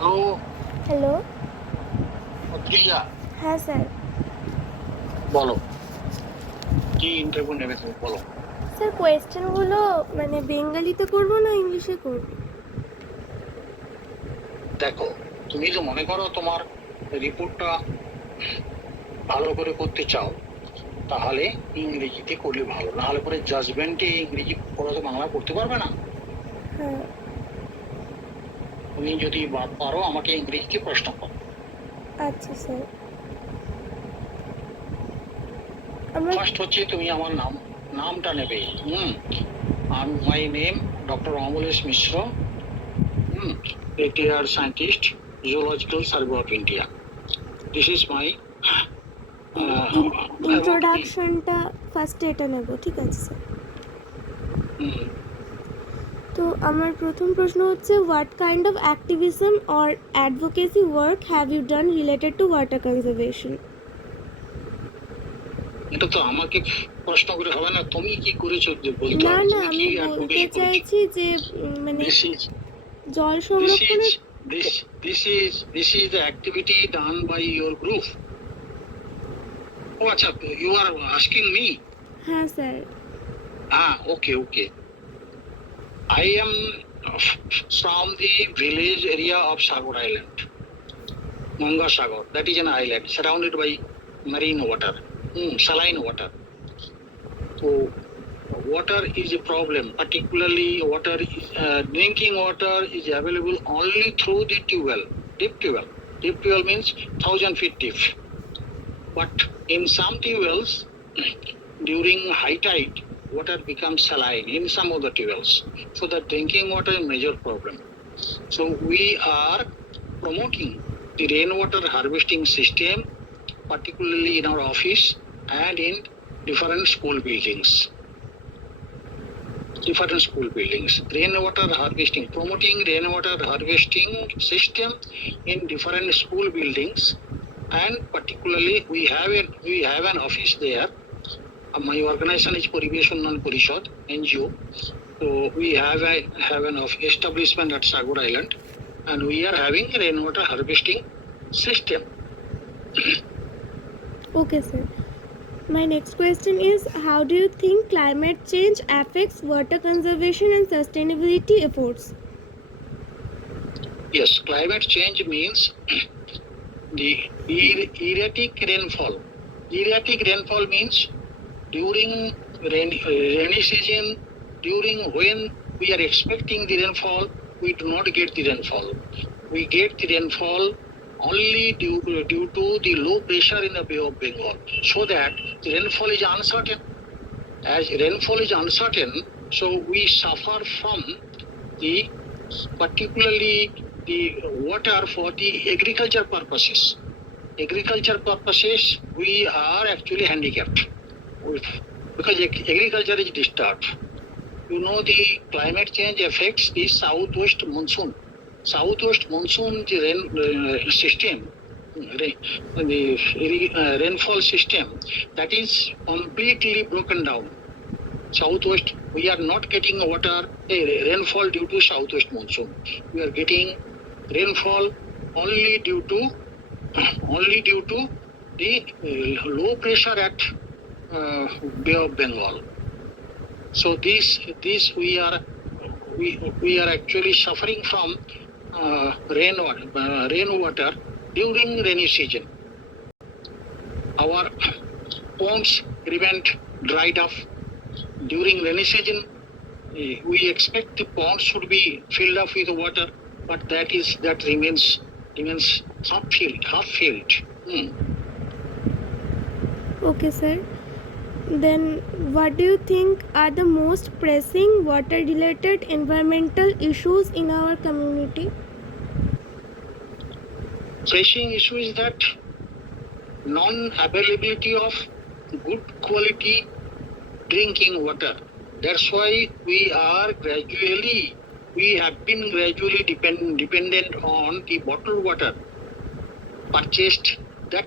Hello, hello. Adrija, হ্যাঁ sir. বলো কি ইন্টারভিউ নেবে তুমি বলো। স্যার কোয়েশ্চেনগুলো মানে বেঙ্গলিতে করব না ইংলিশে করব? দেখো, তুমি যে মনে করো তোমার রিপোর্টটা ভালো করে করতে চাও, তাহলে ইংরেজিতে করলে ভালো, না হলে পরে জাজমেন্টে ইংরেজি পড়া তো বাংলা করতে পারবে না। হ্যাঁ। তুমি যদি পারো আমাকে ইংরেজিতে প্রশ্ন করো। আচ্ছা স্যার। আমরা ফার্স্ট হচ্ছে তুমি আমার নামটা নেবে। My name doctor Amalesh Mishra, retired scientist, zoological survey of India. This is my ইন্ট্রোডাকশনটা ফার্স্টে এটা নেব, ঠিক আছে স্যার? তো আমার প্রথম প্রশ্ন হচ্ছে, what kind of activism or advocacy work have you done related to water conservation? এটা তো আমাকে প্রশ্ন করে হবে না, তুমি কি করেছো বলতে না হবে। না, তুমি আমি কি বলতে চাইছি যে মানে this is জল this সংরক্ষণের। is this is the activity done by your group. Oh, acha, you are asking me. হ্যাঁ sir. Okay. I am from the village area of Sagar Island, Manga Sagar. That is an island surrounded by marine water, saline water. So water is a problem, particularly drinking water is available only through the deep tube. Deep tube means 1,000 feet deep. But in some tubes, during high tide, water becomes saline in some of the tubes. So the drinking water is a major problem. So we are promoting the rainwater harvesting system, particularly in our office and in different school buildings. Rainwater harvesting, promoting rainwater harvesting system in different school buildings, and particularly we have an office there. My organization is Paribesh Unnayan Parishad, NGO. So we have an establishment at Sagar Island, and we are having a rainwater harvesting system. Okay sir. My next question is, how do you think climate change affects water conservation and sustainability efforts? Yes, climate change means the erratic rainfall. Erratic rainfall means during rainy season, during when we are expecting the rainfall, we do not get the rainfall. We get the rainfall only due to the low pressure in the Bay of Bengal, so that the rainfall is uncertain. As rainfall is uncertain, so we suffer from the particularly the water for the agriculture purposes. We are actually handicapped because agriculture is disturbed. You know, the climate change affects the southwest monsoon. Southwest monsoon system, the rainfall system, that is completely broken down. Southwest, we are not getting rainfall due to southwest monsoon. We are getting rainfall only due to the low pressure at Bay of Bengal. So this we are actually suffering from rainwater during rainy season. Our ponds prevent dried up during rainy season. We expect the ponds should be filled up with water, but that remains half filled. Okay sir. Then what do you think are the most pressing water related environmental issues in our community? Pressing issue is that non-availability of good quality drinking water. That's why we have been gradually dependent on the bottled water purchased that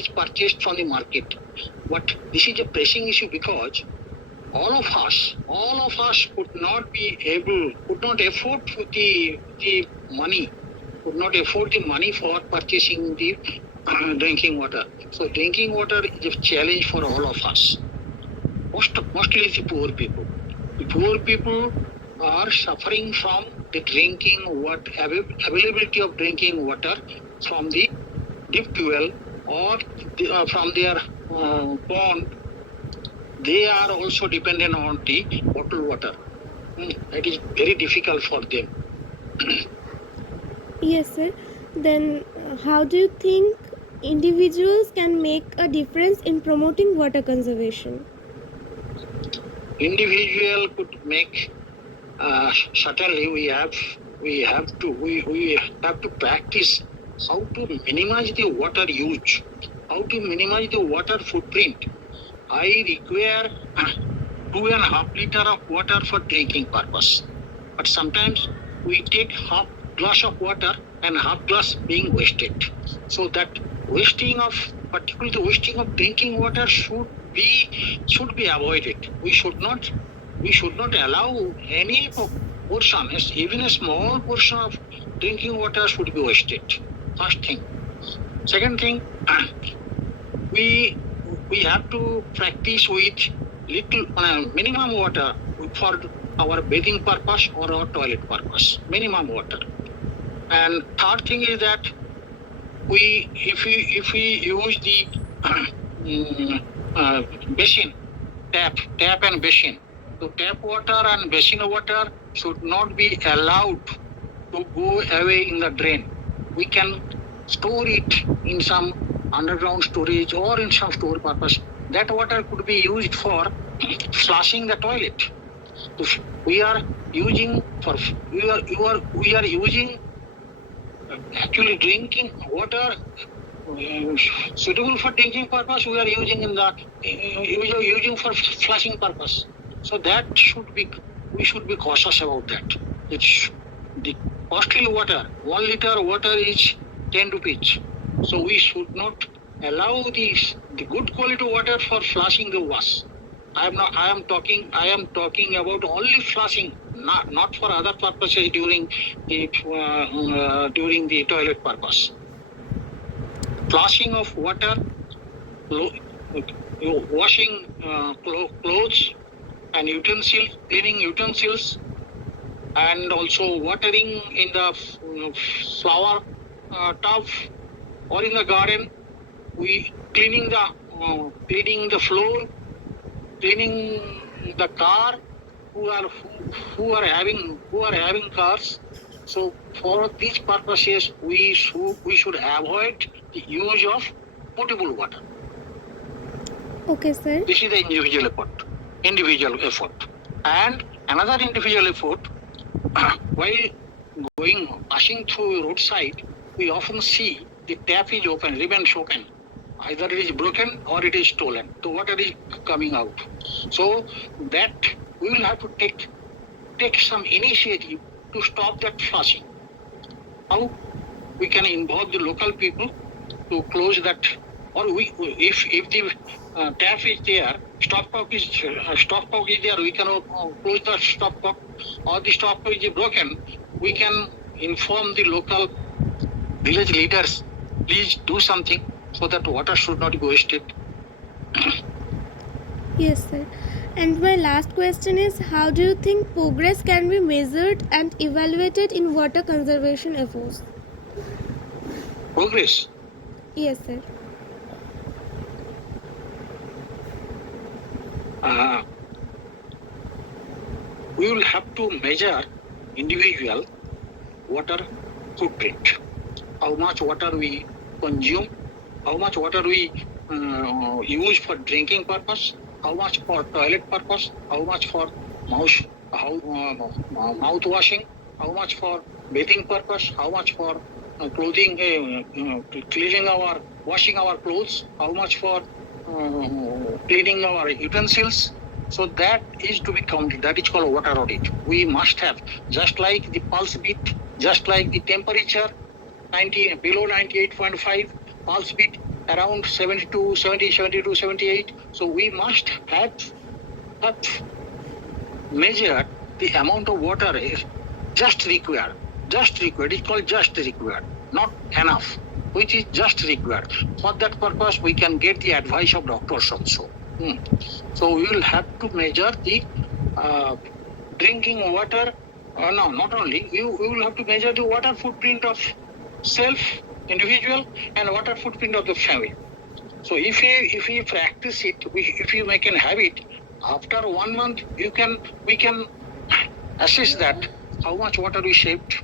is purchased from the market. But this is a pressing issue because all of us could not afford the money, could not afford the money for purchasing the drinking water. So drinking water is a challenge for all of us. Mostly the poor people. The poor people are suffering from the drinking water, availability of drinking water from the deep well or from their pond. They are also dependent on the bottled water. That is very difficult for them. Yes, sir. Then, how do you think individuals can make a difference in promoting water conservation? Individual could make. Certainly, we have to practice how to minimize the water use, how to minimize the water footprint. I require 2.5 liter of water for drinking purpose, but sometimes we take half glass of water and half glass being wasted. So that particularly the wasting of drinking water should be avoided. We should not allow any portion, even a small portion of drinking water should be wasted. First thing. Second thing, we have to practice with little minimum water for our bathing purpose or our toilet purpose. Minimum water. And third thing is that if we use the basin, tap and basin. So tap water and basin water should not be allowed to go away in the drain. We can store it in some underground storage or in some store purpose. That water could be used for flushing the toilet. If we are using actually drinking water suitable for drinking purpose, we are using using for flushing purpose. So that we should be cautious about that. The costly water, 1 liter water is 10 rupees. So we should not allow the good quality water for flushing the wash. I am talking about only flushing, not for other purposes during the toilet purpose. Flushing of water, washing clothes and utensils, cleaning utensils, and also watering in the flower tub or in the garden. We cleaning the floor, cleaning the car. Who are having cars. So for these purposes, we should avoid the use of potable water. Okay, sir. This is the individual effort. And another individual effort, while passing through roadside, we often see the tap is open, remains open. Either it is broken or it is stolen. The water is coming out. So that we will have to take some initiative to stop that flushing. How we can involve the local people to close that, or if the tap is there, stopcock is there, we can close the stopcock, or the stopcock is broken, we can inform the local village leaders, please do something so that water should not be wasted. Yes, sir. And my last question is, how do you think progress can be measured and evaluated in water conservation efforts? Progress? Yes, sir. We will have to measure individual water footprint. How much water we consume, how much water we use for drinking purpose, how much for toilet purpose, how much for mouth washing, how much for bathing purpose, how much for clothing, washing our clothes, how much for cleaning our utensils. So that is to be counted. That is called water audit. We must have, just like the pulse beat, just like the temperature, below 98.5, pulse beat around 72, 70, 72, 78. So we must have measure the amount of water is just required. Just required. It's called just required, not enough, which is just required. For that purpose, we can get the advice of doctors also. So we will have to measure the drinking water. No, not only. We will have to measure the water footprint of self, individual, and water footprint of the family. So if we practice it, if you make an habit, after 1 month, we can assess that how much water we saved,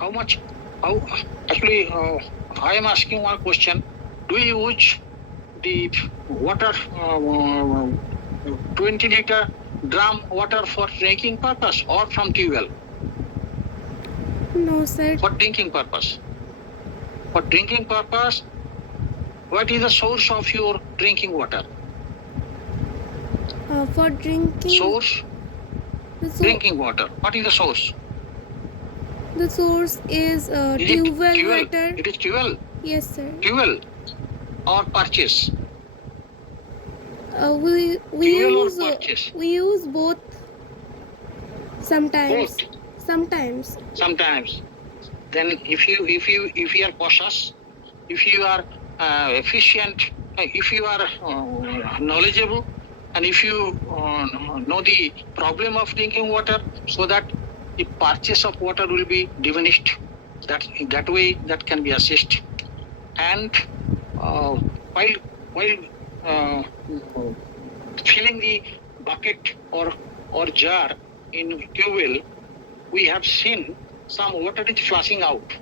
actually, I am asking one question. Do you use the water, 20 liter drum water for drinking purpose or from tube well? No, sir. For drinking purpose. For drinking purpose, what is the source of your drinking water? For drinking. Source? Drinking water. What is the source? The source is tube well water. It is tube well? Yes, sir. Tube well or purchase? We use both. Sometimes. Both. Sometimes. Then if you are cautious, if you are efficient, if you are knowledgeable, and if you know the problem of drinking water, so that the purchase of water will be diminished. That way that can be assessed. And while filling the bucket or jar in tube well, we have seen some water is flushing out.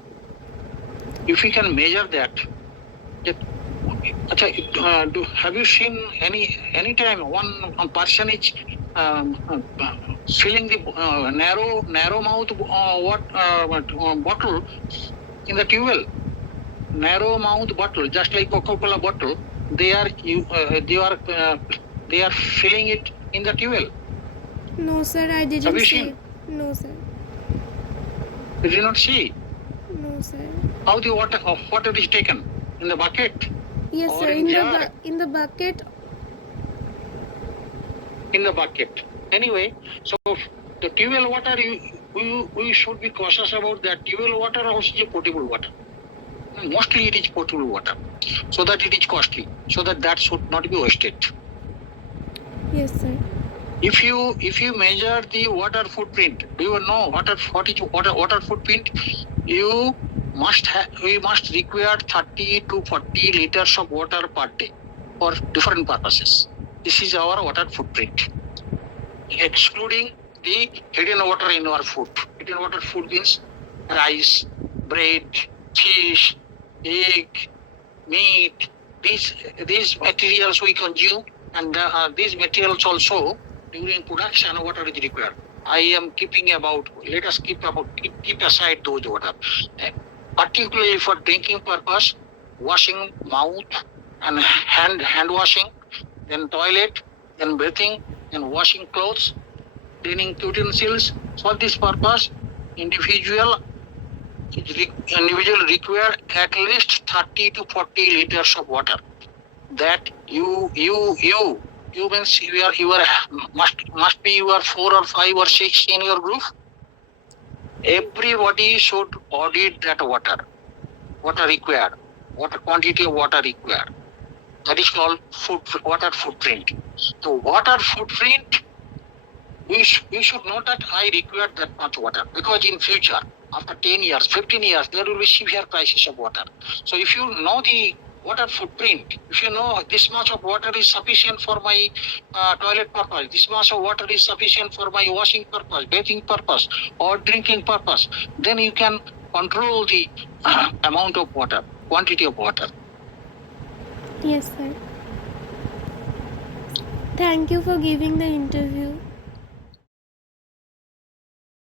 If we can measure that, have you seen any time one person is filling the narrow mouth bottle in the tube well? Narrow mouth bottle, just like Coca-Cola bottle, they are filling it in the tube well. No, sir, I didn't Have you see. seen? No, sir. You did not see? No, sir. How the water is taken? In the bucket? Yes, or sir. in the bucket. In the bucket. Anyway, so the tube well water, we should be cautious about that. Tube well water also is potable water. Mostly it is potable water, so that it is costly, so that should not be wasted. Yes, sir. If you measure the water footprint, do you know what is water footprint? We must require 30 to 40 liters of water per day for different purposes. This is our water footprint, excluding the hidden water in our food. Hidden water food means rice, bread, fish, egg, meat. These materials we consume, and these materials also during production water is required. I am keeping about. Let us keep aside those water, particularly for drinking purpose, washing mouth and hand washing, then toilet, then bathing, then washing clothes, cleaning utensils. For this purpose, individual require at least 30 to 40 liters of water. That you means you are must be you are 4 or 5 or 6 in your group. Everybody should audit that water required, water quantity of water required. That is called water footprint. So water footprint, we should know that I require that much water, because in future, after 10 years, 15 years, there will be severe crisis of water. So if you know the water footprint, if you know this much of water is sufficient for my toilet purpose, this much of water is sufficient for my washing purpose, bathing purpose, or drinking purpose, then you can control the amount of water, quantity of water. Yes, sir. Thank you for giving the interview.